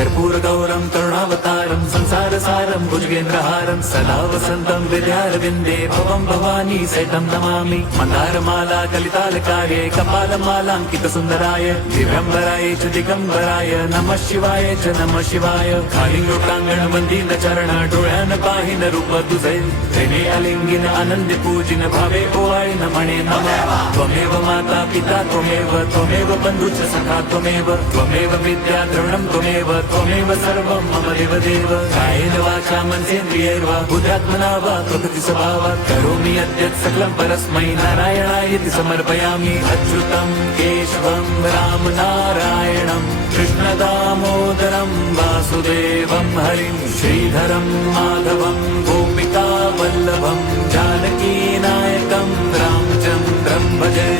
कर्पूर गौरम करुणावतारम संसार सारम भुजगेंद्रहारम सदा वसंतम विद्यारविंदे भवम भवानी सैतम नमामि मंदारमाला कलितालकार्ये कपालमालांकित सुंदराय दिव्यंबराय च दिगंबराय नमः शिवाय च नमः शिवाय कालिंगोटांगण मंदिर चरण डोळ्यान पाहिन रूप तुझे तेने अलिंगिन आनंद पूजिन भावे ओवाळी नमणे नमः त्वमेव माता पिता त्वमेव बंधुच सखा त्वमेव विद्या द्रवणं त्वमेव सर्वं मम देवदेव कायेन वाचा मनसेन्द्रियैर्वा बुद्ध्यात्मना वा प्रकृति स्वभावात् करोमि यद्यत् सकलं परस्मै नारायणायति समर्पयामि अच्युतं केशवं राम नारायणं कृष्णदामोदरं वासुदेवं हरिं श्रीधरं माधवं गोपिका वल्लभं जानकी नायकं रामचन्द्रं भजे।